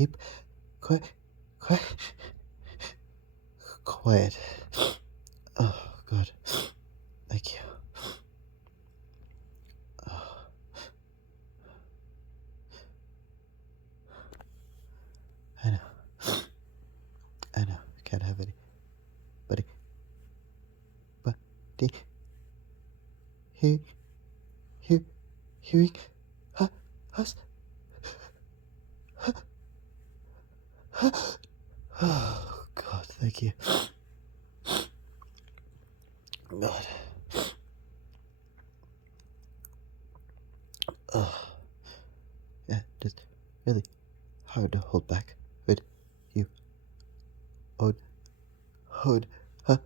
keep quiet, quiet, quiet. Oh, God. Thank you. Oh. I know. I know. Can't have any. Buddy. Here, hearing us. Oh, God, thank you. God. Oh, yeah, just really hard to hold back. But you hold, hold, hold,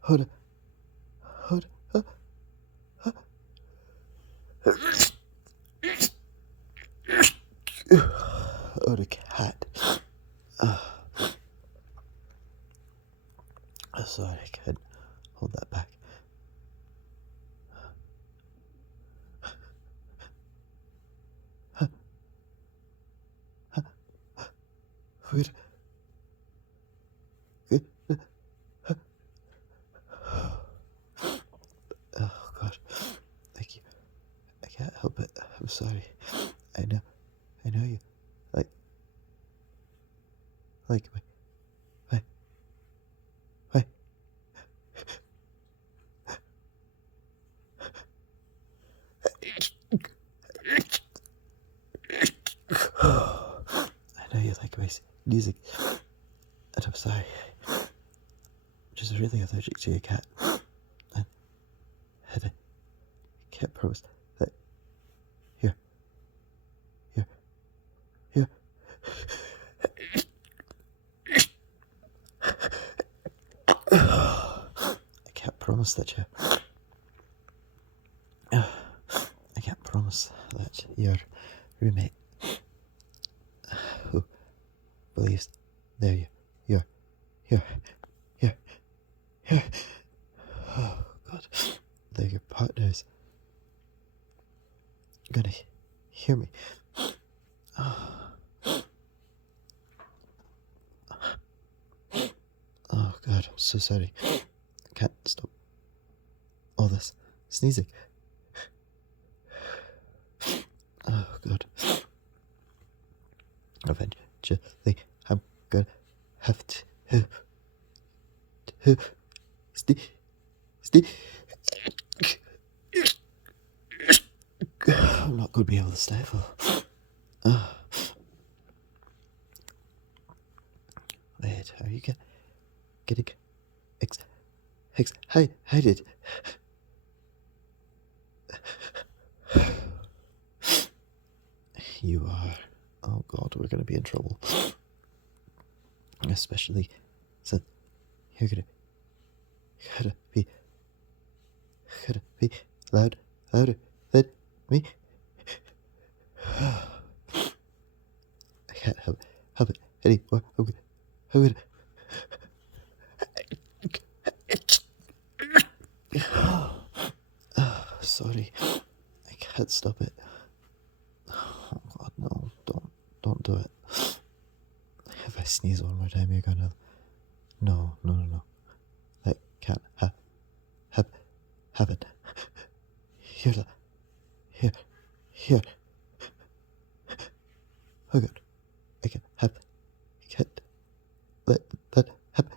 hold, oh, the cat. I'm sorry, I can't hold that back. Wait. Oh, God. Thank you. I can't help it. I'm sorry. I know you. Like, wait. I know you like my music. And I'm sorry. I'm just really allergic to your cat. And I can't promise that. Here. I can't promise that I can't promise that your roommate who believes you're oh, God, that your partner's gonna hear me. Oh, God, I'm so sorry. I can't stop all this sneezing. Oh, God. Eventually, I'm gonna have to I'm not gonna be able to stifle. Wait, are you getting excited? You are. Oh, God, we're gonna be in trouble. Especially since you're gonna be louder than me. I can't help it anymore. I'm gonna sorry. I can't stop it. Oh, God, no. Don't do it. If I sneeze one more time, you're gonna... No. That can't happen. Here. Oh, God. I can't let that happen.